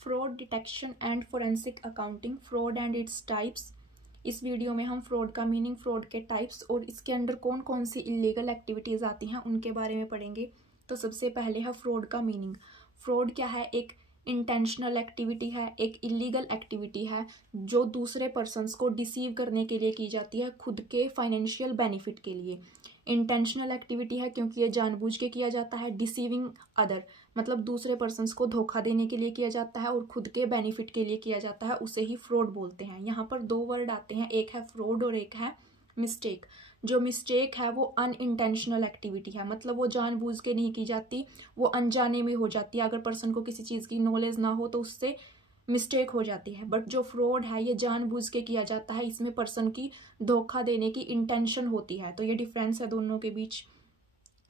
Fraud detection and forensic accounting, fraud and its types. इस video में हम fraud का मीनिंग, फ्रॉड के टाइप्स और इसके अंडर कौन कौन सी इलीगल एक्टिविटीज़ आती हैं उनके बारे में पढ़ेंगे। तो सबसे पहले है फ्रॉड का मीनिंग। फ्रॉड क्या है? एक इंटेंशनल एक्टिविटी है, एक इलीगल एक्टिविटी है जो दूसरे पर्सन्स को डिसीव करने के लिए की जाती है, खुद के फाइनेंशियल बेनिफिट के लिए। इंटेंशनल एक्टिविटी है क्योंकि ये जानबूझ के किया जाता है। डिसीविंग अदर मतलब दूसरे पर्सन्स को धोखा देने के लिए किया जाता है और खुद के बेनिफिट के लिए किया जाता है, उसे ही फ्रॉड बोलते हैं। यहाँ पर दो वर्ड आते हैं, एक है फ्रॉड और एक है मिस्टेक। जो मिस्टेक है वो अनइंटेंशनल एक्टिविटी है, मतलब वो जानबूझ के नहीं की जाती, वो अनजाने में हो जाती है। अगर पर्सन को किसी चीज़ की नॉलेज ना हो तो उससे मिस्टेक हो जाती है। बट जो फ्रॉड है ये जानबूझ के किया जाता है, इसमें पर्सन की धोखा देने की इंटेंशन होती है। तो ये डिफरेंस है दोनों के बीच।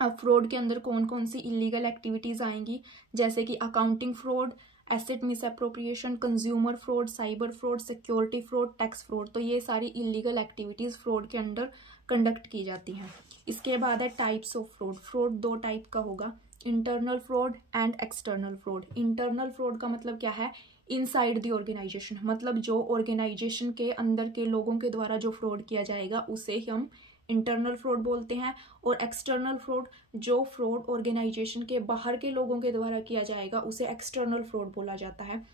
अब फ्रॉड के अंदर कौन कौन सी इलीगल एक्टिविटीज़ आएंगी, जैसे कि accounting fraud, asset misappropriation, consumer fraud, cyber fraud, security fraud, tax fraud. तो ये सारी इलीगल एक्टिविटीज़ फ्रॉड के अंडर कंडक्ट की जाती हैं। इसके बाद है टाइप्स ऑफ फ्रॉड। फ्रॉड दो टाइप का होगा, internal fraud and external fraud. Internal fraud का मतलब क्या है? इनसाइड द ऑर्गेनाइजेशन, मतलब जो ऑर्गेनाइजेशन के अंदर के लोगों के द्वारा जो फ्रॉड किया जाएगा उसे हम इंटरनल फ्रॉड बोलते हैं। और एक्सटर्नल फ्रॉड, जो फ्रॉड ऑर्गेनाइजेशन के बाहर के लोगों के द्वारा किया जाएगा उसे एक्सटर्नल फ्रॉड बोला जाता है।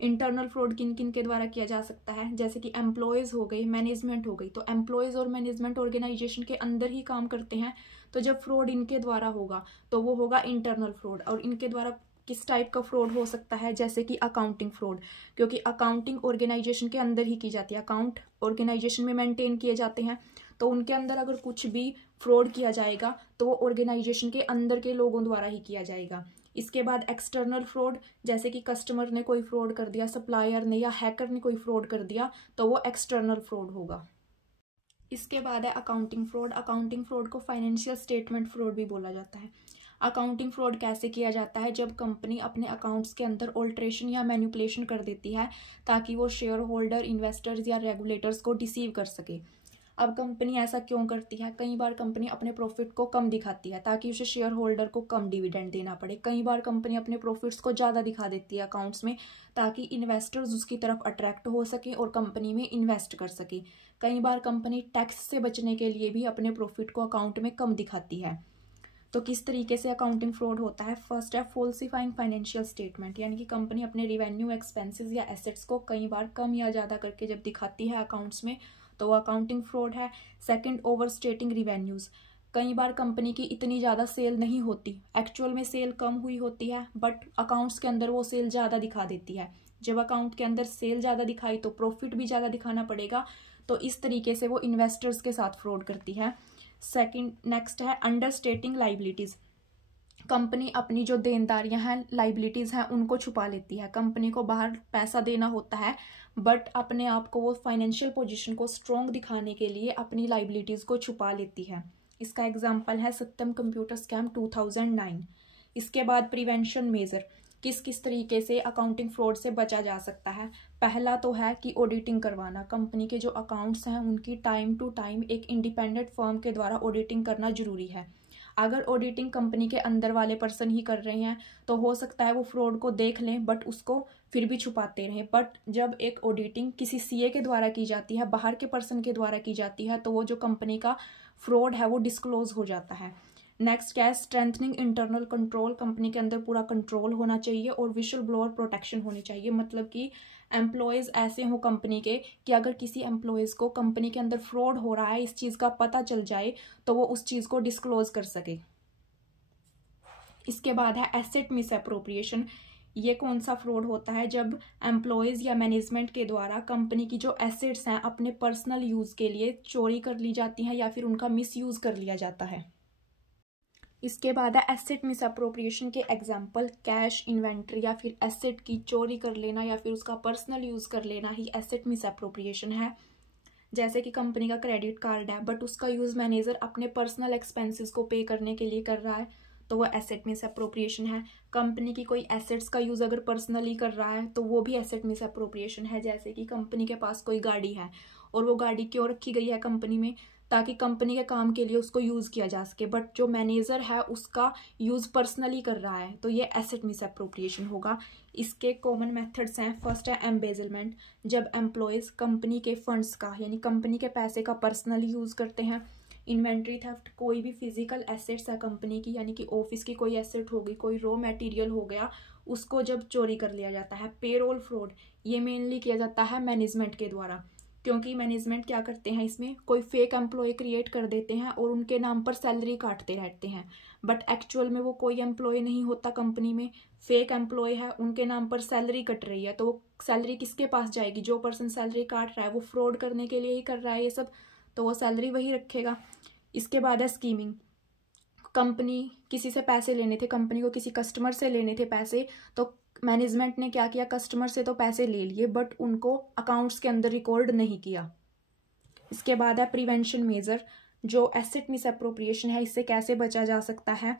इंटरनल फ्रॉड किन किन के द्वारा किया जा सकता है, जैसे कि एम्प्लॉयज़ हो गई, मैनेजमेंट हो गई। तो एम्प्लॉयज़ और मैनेजमेंट ऑर्गेनाइजेशन के अंदर ही काम करते हैं, तो जब फ्रॉड इनके द्वारा होगा तो वो होगा इंटरनल फ्रॉड। और इनके द्वारा किस टाइप का फ्रॉड हो सकता है, जैसे कि अकाउंटिंग फ्रॉड, क्योंकि अकाउंटिंग ऑर्गेनाइजेशन के अंदर ही की जाती है, अकाउंट ऑर्गेनाइजेशन में मेंटेन किए जाते हैं। तो उनके अंदर अगर कुछ भी फ्रॉड किया जाएगा तो वो ऑर्गेनाइजेशन के अंदर के लोगों द्वारा ही किया जाएगा। इसके बाद एक्सटर्नल फ्रॉड, जैसे कि कस्टमर ने कोई फ्रॉड कर दिया, सप्लायर ने या हैकर ने कोई फ्रॉड कर दिया, तो वो एक्सटर्नल फ्रॉड होगा। इसके बाद है अकाउंटिंग फ्रॉड। अकाउंटिंग फ्रॉड को फाइनेंशियल स्टेटमेंट फ्रॉड भी बोला जाता है। अकाउंटिंग फ्रॉड कैसे किया जाता है? जब कंपनी अपने अकाउंट्स के अंदर ऑल्ट्रेशन या मैनिपुलेशन कर देती है ताकि वो शेयर होल्डर, इन्वेस्टर्स या रेगुलेटर्स को डिसीव कर सके। अब कंपनी ऐसा क्यों करती है? कई बार कंपनी अपने प्रॉफिट को कम दिखाती है ताकि उसे शेयर होल्डर को कम डिविडेंड देना पड़े। कई बार कंपनी अपने प्रॉफिट्स को ज़्यादा दिखा देती है अकाउंट्स में ताकि इन्वेस्टर्स उसकी तरफ अट्रैक्ट हो सके और कंपनी में इन्वेस्ट कर सके। कई बार कंपनी टैक्स से बचने के लिए भी अपने प्रॉफिट को अकाउंट में कम दिखाती है। तो किस तरीके से अकाउंटिंग फ्रॉड होता है? फर्स्ट है फॉल्सिफाइंग फाइनेंशियल स्टेटमेंट, यानी कि कंपनी अपने रिवेन्यू, एक्सपेंसेस या एसेट्स को कई बार कम या ज़्यादा करके जब दिखाती है अकाउंट्स में तो वो अकाउंटिंग फ्रॉड है। Second, over stating revenues. कई बार कंपनी की इतनी ज़्यादा सेल नहीं होती, एक्चुअल में सेल कम हुई होती है बट अकाउंट्स के अंदर वो सेल ज़्यादा दिखा देती है। जब अकाउंट के अंदर सेल ज़्यादा दिखाई तो प्रॉफिट भी ज़्यादा दिखाना पड़ेगा, तो इस तरीके से वो इन्वेस्टर्स के साथ फ्रॉड करती है। नेक्स्ट है अंडरस्टेटिंग लाइबिलिटीज़। कंपनी अपनी जो देनदारियां हैं, लाइबिलिटीज़ हैं, उनको छुपा लेती है। कंपनी को बाहर पैसा देना होता है बट अपने आप को, वो फाइनेंशियल पोजीशन को स्ट्रॉन्ग दिखाने के लिए अपनी लाइबिलिटीज़ को छुपा लेती है। इसका एग्जांपल है सत्यम कंप्यूटर स्कैम 2009। इसके बाद प्रिवेंशन मेजर, किस किस तरीके से अकाउंटिंग फ्रॉड से बचा जा सकता है। पहला तो है कि ऑडिटिंग करवाना। कंपनी के जो अकाउंट्स हैं उनकी टाइम टू टाइम एक इंडिपेंडेंट फर्म के द्वारा ऑडिटिंग करना जरूरी है। अगर ऑडिटिंग कंपनी के अंदर वाले पर्सन ही कर रहे हैं तो हो सकता है वो फ्रॉड को देख लें बट उसको फिर भी छुपाते रहें। बट जब एक ऑडिटिंग किसी सीए के द्वारा की जाती है, बाहर के पर्सन के द्वारा की जाती है, तो वो जो कंपनी का फ्रॉड है वो डिस्क्लोज हो जाता है। नेक्स्ट क्या है? Strengthening internal control. कंपनी के अंदर पूरा कंट्रोल होना चाहिए और विशल ब्लोअर प्रोटेक्शन होनी चाहिए, मतलब कि एम्प्लॉयज़ ऐसे हों कंपनी के कि अगर किसी एम्प्लॉयज़ को कंपनी के अंदर फ्रॉड हो रहा है, इस चीज़ का पता चल जाए तो वो उस चीज़ को डिस्क्लोज कर सके। इसके बाद है एसेट मिसअप्रोप्रिएशन। ये कौन सा फ्रॉड होता है? जब एम्प्लॉयज़ या मैनेजमेंट के द्वारा कंपनी की जो एसेट्स हैं अपने पर्सनल यूज़ के लिए चोरी कर ली जाती हैं या फिर उनका मिसयूज़ कर लिया जाता है। इसके बाद है एसेट मिसअप्रोप्रिएशन के एग्जाम्पल, कैश, इन्वेंट्री या फिर एसेट की चोरी कर लेना या फिर उसका पर्सनल यूज़ कर लेना ही एसेट मिसअप्रोप्रिएशन है। जैसे कि कंपनी का क्रेडिट कार्ड है बट उसका यूज़ मैनेजर अपने पर्सनल एक्सपेंसेस को पे करने के लिए कर रहा है, तो वो एसेट मिसअप्रोप्रिएशन है। कंपनी की कोई एसेट्स का यूज़ अगर पर्सनली कर रहा है तो वो भी एसेट मिसअप्रोप्रिएशन है। जैसे कि कंपनी के पास कोई गाड़ी है और वो गाड़ी क्यों रखी गई है कंपनी में, ताकि कंपनी के काम के लिए उसको यूज़ किया जा सके, बट जो मैनेजर है उसका यूज़ पर्सनली कर रहा है, तो ये एसेट मिसअप्रोप्रिएशन होगा। इसके कॉमन मेथड्स हैं। फर्स्ट है एम्बेजलमेंट, जब एम्प्लॉयज़ कंपनी के फंड्स का यानी कंपनी के पैसे का पर्सनली यूज़ करते हैं। इन्वेंट्री थेफ्ट, कोई भी फिजिकल एसेट्स है कंपनी की, यानी कि ऑफिस की कोई एसेट होगी, कोई रॉ मटेरियल हो गया, उसको जब चोरी कर लिया जाता है। पेरोल फ्रॉड, ये मेनली किया जाता है मैनेजमेंट के द्वारा, क्योंकि मैनेजमेंट क्या करते हैं, इसमें कोई फेक एम्प्लॉय क्रिएट कर देते हैं और उनके नाम पर सैलरी काटते रहते हैं, बट एक्चुअल में वो कोई एम्प्लॉय नहीं होता कंपनी में, फेक एम्प्लॉय है, उनके नाम पर सैलरी कट रही है, तो वो सैलरी किसके पास जाएगी? जो पर्सन सैलरी काट रहा है वो फ्रॉड करने के लिए ही कर रहा है ये सब, तो वो सैलरी वही रखेगा। इसके बाद है स्कीमिंग, कंपनी किसी से पैसे लेने थे, कंपनी को किसी कस्टमर से लेने थे पैसे, तो मैनेजमेंट ने क्या किया, कस्टमर से तो पैसे ले लिए बट उनको अकाउंट्स के अंदर रिकॉर्ड नहीं किया। इसके बाद है प्रिवेंशन मेजर, जो एसेट मिसअप्रोप्रिएशन है इससे कैसे बचा जा सकता है।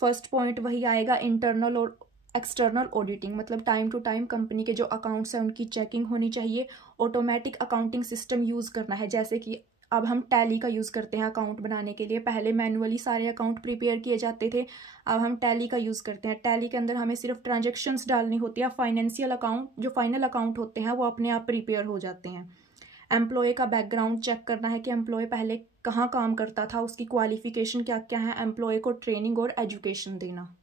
फर्स्ट पॉइंट वही आएगा, इंटरनल और एक्सटर्नल ऑडिटिंग, मतलब टाइम टू टाइम कंपनी के जो अकाउंट्स हैं उनकी चेकिंग होनी चाहिए। ऑटोमेटिक अकाउंटिंग सिस्टम यूज़ करना है, जैसे कि अब हम टैली का यूज़ करते हैं अकाउंट बनाने के लिए, पहले मैनुअली सारे अकाउंट प्रिपेयर किए जाते थे, अब हम टैली का यूज़ करते हैं। टैली के अंदर हमें सिर्फ ट्रांजेक्शन्स डालनी होती है, फाइनेंशियल अकाउंट जो फाइनल अकाउंट होते हैं वो अपने आप प्रिपेयर हो जाते हैं। एम्प्लॉय का बैकग्राउंड चेक करना है कि एम्प्लॉय पहले कहाँ काम करता था, उसकी क्वालिफिकेशन क्या क्या है, एम्प्लॉय को ट्रेनिंग और एजुकेशन देना।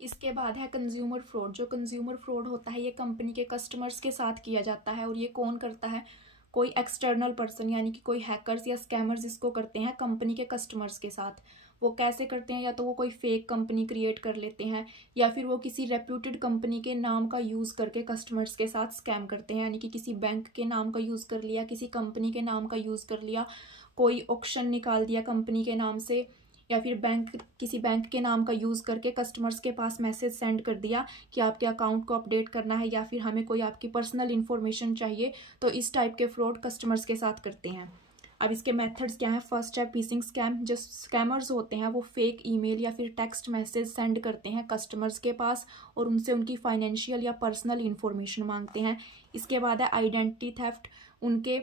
इसके बाद है कंज्यूमर फ्रॉड, जो कंज्यूमर फ्रॉड होता है ये कंपनी के कस्टमर्स के साथ किया जाता है, और ये कौन करता है? कोई एक्सटर्नल पर्सन, यानी कि कोई हैकर्स या स्कैमर्स इसको करते हैं कंपनी के कस्टमर्स के साथ। वो कैसे करते हैं? या तो वो कोई फेक कंपनी क्रिएट कर लेते हैं, या फिर वो किसी रेप्यूटेड कंपनी के नाम का यूज़ करके कस्टमर्स के साथ स्कैम करते हैं, यानी कि किसी बैंक के नाम का यूज़ कर लिया, किसी कंपनी के नाम का यूज़ कर लिया, कोई ऑक्शन निकाल दिया कंपनी के नाम से, या फिर किसी बैंक के नाम का यूज़ करके कस्टमर्स के पास मैसेज सेंड कर दिया कि आपके अकाउंट को अपडेट करना है, या फिर हमें कोई आपकी पर्सनल इन्फॉर्मेशन चाहिए, तो इस टाइप के फ्रॉड कस्टमर्स के साथ करते हैं। अब इसके मेथड्स क्या हैं? फर्स्ट है फिशिंग स्कैम, जो स्कैमर्स होते हैं वो फेक ईमेल या फिर टेक्स्ट मैसेज सेंड करते हैं कस्टमर्स के पास और उनसे उनकी फाइनेंशियल या पर्सनल इन्फॉर्मेशन मांगते हैं। इसके बाद है आइडेंटिटी थेफ्ट, उनके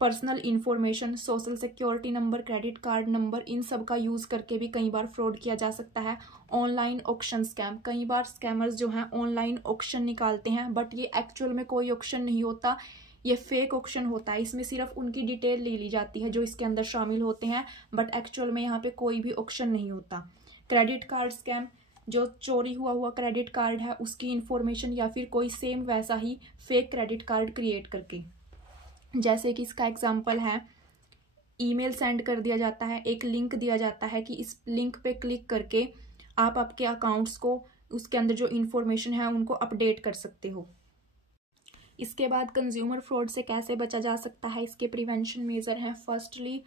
personal information, social security number, credit card number, इन सब का यूज़ करके भी कई बार फ्रॉड किया जा सकता है। ऑनलाइन ऑक्शन स्कैम, कई बार स्कैमर्स जो हैं ऑनलाइन ऑक्शन निकालते हैं, बट ये एक्चुअल में कोई ऑक्शन नहीं होता, ये फेक ऑक्शन होता है। इसमें सिर्फ उनकी डिटेल ले ली जाती है जो इसके अंदर शामिल होते हैं, बट एक्चुअल में यहाँ पे कोई भी ऑक्शन नहीं होता। क्रेडिट कार्ड स्कैम, जो चोरी हुआ क्रेडिट कार्ड है उसकी इन्फॉर्मेशन या फिर कोई सेम वैसा ही फेक क्रेडिट कार्ड क्रिएट करके, जैसे कि इसका एग्जांपल है, ईमेल सेंड कर दिया जाता है, एक लिंक दिया जाता है कि इस लिंक पे क्लिक करके आप आपके अकाउंट्स को, उसके अंदर जो इन्फॉर्मेशन है उनको अपडेट कर सकते हो। इसके बाद कंज्यूमर फ्रॉड से कैसे बचा जा सकता है, इसके प्रिवेंशन मेजर हैं। फर्स्टली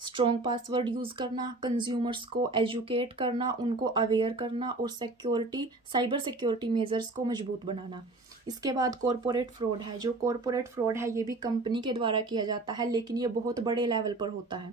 स्ट्रॉन्ग पासवर्ड यूज़ करना, कंज्यूमर्स को एजुकेट करना, उनको अवेयर करना, और साइबर सिक्योरिटी मेजर्स को मजबूत बनाना। इसके बाद कॉरपोरेट फ्रॉड है, जो कॉरपोरेट फ्रॉड है ये भी कंपनी के द्वारा किया जाता है, लेकिन ये बहुत बड़े लेवल पर होता है।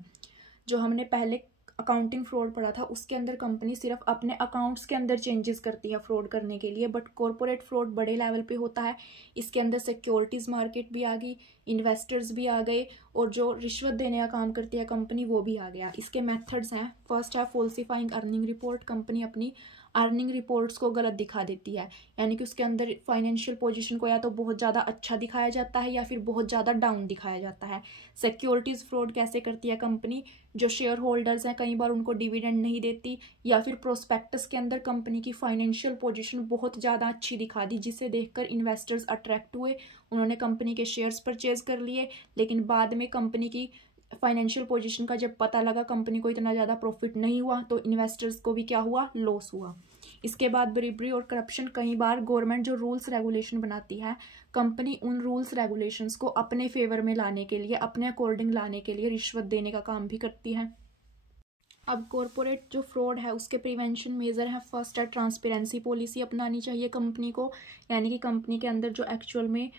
जो हमने पहले अकाउंटिंग फ्रॉड पढ़ा था उसके अंदर कंपनी सिर्फ अपने अकाउंट्स के अंदर चेंजेस करती है फ्रॉड करने के लिए, बट कॉरपोरेट फ्रॉड बड़े लेवल पे होता है। इसके अंदर सिक्योरिटीज़ मार्केट भी आ गई, इन्वेस्टर्स भी आ गए, और जो रिश्वत देने का काम करती है कंपनी वो भी आ गया। इसके मेथड्स हैं, फर्स्ट है फॉल्सिफाइंग अर्निंग रिपोर्ट, कंपनी अपनी अर्निंग रिपोर्ट्स को गलत दिखा देती है, यानी कि उसके अंदर फाइनेंशियल पोजीशन को या तो बहुत ज़्यादा अच्छा दिखाया जाता है या फिर बहुत ज़्यादा डाउन दिखाया जाता है। सिक्योरिटीज़ फ्रॉड कैसे करती है कंपनी, जो शेयर होल्डर्स हैं कई बार उनको डिविडेंड नहीं देती, या फिर प्रोस्पेक्टस के अंदर कंपनी की फाइनेंशियल पोजीशन बहुत ज़्यादा अच्छी दिखा दी, जिसे देखकर इन्वेस्टर्स अट्रैक्ट हुए, उन्होंने कंपनी के शेयर्स परचेज कर लिए, लेकिन बाद में कंपनी की फाइनेंशियल पोजीशन का जब पता लगा कंपनी को इतना ज़्यादा प्रॉफिट नहीं हुआ, तो इन्वेस्टर्स को भी क्या हुआ, लॉस हुआ। इसके बाद ब्रीबरी और करप्शन, कई बार गवर्नमेंट जो रूल्स रेगुलेशन बनाती है, कंपनी उन रूल्स रेगुलेशंस को अपने फेवर में लाने के लिए, अपने अकॉर्डिंग लाने के लिए रिश्वत देने का काम भी करती है। अब कॉरपोरेट जो फ्रॉड है उसके प्रिवेंशन मेजर है, फर्स्ट है ट्रांसपेरेंसी पॉलिसी अपनानी चाहिए कंपनी को, यानी कि कंपनी के अंदर जो एक्चुअल में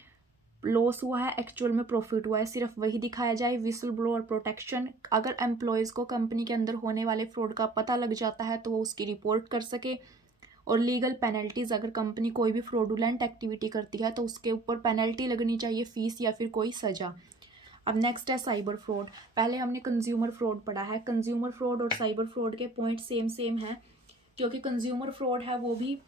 लॉस हुआ है, एक्चुअल में प्रॉफिट हुआ है, सिर्फ वही दिखाया जाए। विसल ब्लोअर प्रोटेक्शन, अगर एम्प्लॉयज़ को कंपनी के अंदर होने वाले फ्रॉड का पता लग जाता है तो वो उसकी रिपोर्ट कर सके। और लीगल पेनल्टीज़, अगर कंपनी कोई भी फ्रॉडुलेंट एक्टिविटी करती है तो उसके ऊपर पेनल्टी लगनी चाहिए, फीस या फिर कोई सज़ा। अब नेक्स्ट है साइबर फ्रॉड। पहले हमने कंज्यूमर फ्रॉड पढ़ा है। कंज्यूमर फ्रॉड और साइबर फ्रॉड के पॉइंट सेम हैं, क्योंकि कंज्यूमर फ्रॉड है वो भी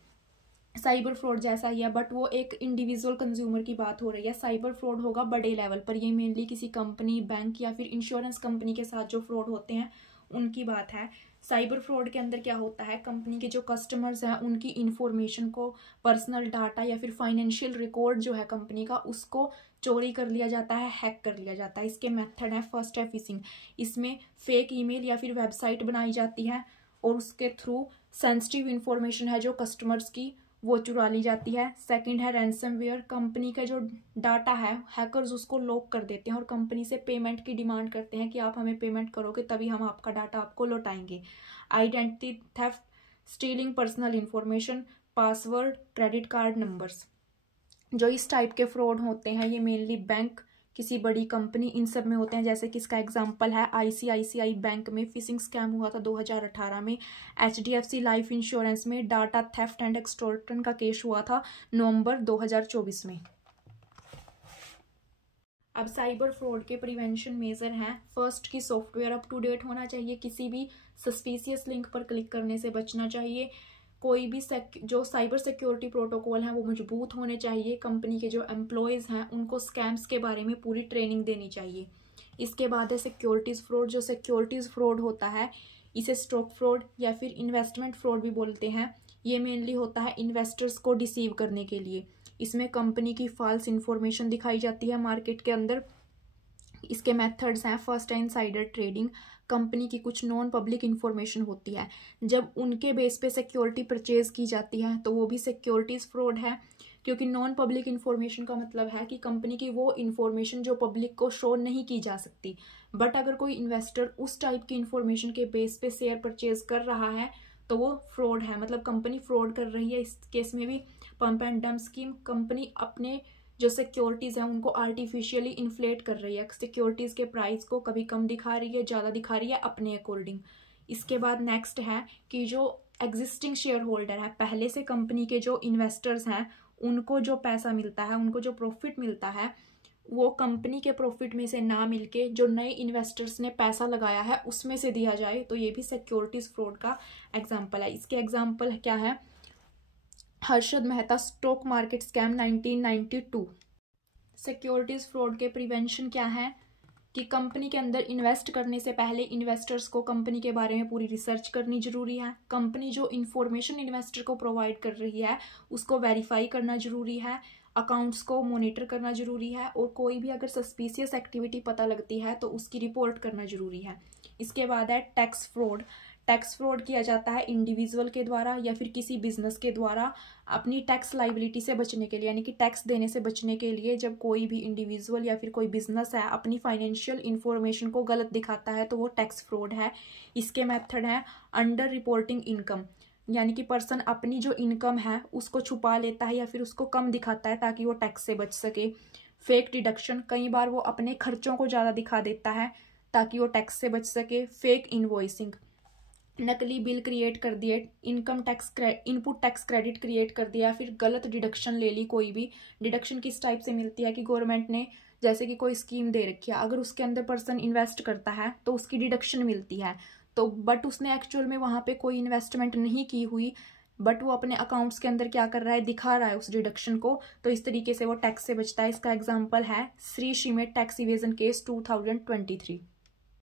साइबर फ्रॉड जैसा ही है, बट वो एक इंडिविजुअल कंज्यूमर की बात हो रही है। साइबर फ्रॉड होगा बड़े लेवल पर, ये मेनली किसी कंपनी, बैंक या फिर इंश्योरेंस कंपनी के साथ जो फ्रॉड होते हैं उनकी बात है। साइबर फ्रॉड के अंदर क्या होता है, कंपनी के जो कस्टमर्स हैं उनकी इंफॉर्मेशन को, पर्सनल डाटा या फिर फाइनेंशियल रिकॉर्ड जो है कंपनी का, उसको चोरी कर लिया जाता है, हैक कर लिया जाता है। इसके मेथड है, फर्स्ट है फिशिंग। इसमें फेक ईमेल या फिर वेबसाइट बनाई जाती है और उसके थ्रू सेंसिटिव इंफॉर्मेशन है जो कस्टमर्स की वो चुरा ली जाती है। सेकंड है रैंसमवेयर। कंपनी का जो डाटा है हैकर्स उसको लॉक कर देते हैं और कंपनी से पेमेंट की डिमांड करते हैं कि आप हमें पेमेंट करोगे तभी हम आपका डाटा आपको लौटाएंगे। Identity theft, stealing personal information, password, credit card numbers. जो इस टाइप के फ्रॉड होते हैं ये मेनली बैंक, किसी बड़ी कंपनी, इन सब में होते हैं। जैसे कि इसका एग्जांपल है आईसीआईसीआई बैंक में फिशिंग स्कैम हुआ था 2018 में। एचडीएफसी लाइफ इंश्योरेंस में डाटा थेफ्ट एंड एक्सटॉर्शन का केस हुआ था नवंबर 2024 में। अब साइबर फ्रॉड के प्रिवेंशन मेजर हैं। फर्स्ट की सॉफ्टवेयर अप टू डेट होना चाहिए, किसी भी सस्पिशियस लिंक पर क्लिक करने से बचना चाहिए। कोई भी जो साइबर सिक्योरिटी प्रोटोकॉल हैं वो मजबूत होने चाहिए। कंपनी के जो एम्प्लॉयज़ हैं उनको स्कैम्स के बारे में पूरी ट्रेनिंग देनी चाहिए। इसके बाद है सिक्योरिटीज़ फ्रॉड। जो सिक्योरिटीज़ फ्रॉड होता है इसे स्टॉक फ्रॉड या फिर इन्वेस्टमेंट फ्रॉड भी बोलते हैं। ये मेनली होता है इन्वेस्टर्स को डिसीव करने के लिए। इसमें कंपनी की फॉल्स इन्फॉर्मेशन दिखाई जाती है मार्केट के अंदर। इसके मेथड्स हैं, फर्स्ट है इनसाइडर ट्रेडिंग। कंपनी की कुछ नॉन पब्लिक इन्फॉर्मेशन होती है, जब उनके बेस पे सिक्योरिटी परचेज की जाती है तो वो भी सिक्योरिटीज़ फ्रॉड है, क्योंकि नॉन पब्लिक इन्फॉर्मेशन का मतलब है कि कंपनी की वो इन्फॉर्मेशन जो पब्लिक को शो नहीं की जा सकती। बट अगर कोई इन्वेस्टर उस टाइप की इन्फॉर्मेशन के बेस पे शेयर परचेज कर रहा है तो वो फ्रॉड है, मतलब कंपनी फ्रॉड कर रही है। इस केस में भी pump and dump scheme, company अपने जो सिक्योरिटीज़ हैं उनको आर्टिफिशियली इन्फ्लेट कर रही है, सिक्योरिटीज़ के प्राइस को कभी कम दिखा रही है, ज़्यादा दिखा रही है अपने अकॉर्डिंग। इसके बाद नेक्स्ट है कि जो एग्जिस्टिंग शेयर होल्डर है, पहले से कंपनी के जो इन्वेस्टर्स हैं उनको जो पैसा मिलता है, उनको जो प्रॉफिट मिलता है, वो कंपनी के प्रॉफिट में से ना मिलके जो नए इन्वेस्टर्स ने पैसा लगाया है उसमें से दिया जाए, तो ये भी सिक्योरिटीज़ फ्रॉड का एग्जाम्पल है। इसके एग्जाम्पल क्या है, Harshad Mehta stock market scam 1992। Securities fraud के प्रिवेंशन क्या है कि कंपनी के अंदर इन्वेस्ट करने से पहले इन्वेस्टर्स को कंपनी के बारे में पूरी रिसर्च करनी जरूरी है। कंपनी जो इन्फॉर्मेशन इन्वेस्टर को प्रोवाइड कर रही है उसको वेरीफाई करना जरूरी है। अकाउंट्स को मॉनिटर करना जरूरी है और कोई भी अगर सस्पिशियस एक्टिविटी पता लगती है तो उसकी रिपोर्ट करना जरूरी है। इसके बाद है टैक्स फ्रॉड। टैक्स फ्रॉड किया जाता है इंडिविजुअल के द्वारा या फिर किसी बिजनेस के द्वारा अपनी टैक्स लाइबिलिटी से बचने के लिए, यानी कि टैक्स देने से बचने के लिए। जब कोई भी इंडिविजुअल या फिर कोई बिजनेस है अपनी फाइनेंशियल इंफॉर्मेशन को गलत दिखाता है तो वो टैक्स फ्रॉड है। इसके मेथड है अंडर रिपोर्टिंग इनकम, यानी कि पर्सन अपनी जो इनकम है उसको छुपा लेता है या फिर उसको कम दिखाता है ताकि वो टैक्स से बच सके। फेक डिडक्शन, कई बार वो अपने खर्चों को ज़्यादा दिखा देता है ताकि वो टैक्स से बच सके। फेक इनवॉइसिंग, नकली बिल क्रिएट कर दिए, income tax input tax credit create कर दिया, फिर गलत डिडक्शन ले ली। कोई भी डिडक्शन किस टाइप से मिलती है कि गवर्नमेंट ने जैसे कि कोई स्कीम दे रखी है, अगर उसके अंदर पर्सन इन्वेस्ट करता है तो उसकी डिडक्शन मिलती है, तो बट उसने एक्चुअल में वहाँ पे कोई इन्वेस्टमेंट नहीं की हुई, बट वो अपने अकाउंट्स के अंदर क्या कर रहा है, दिखा रहा है उस डिडक्शन को, तो इस तरीके से वो टैक्स से बचता है। इसका एग्जाम्पल है श्री शिमेट टैक्स इवेजन केस 2023।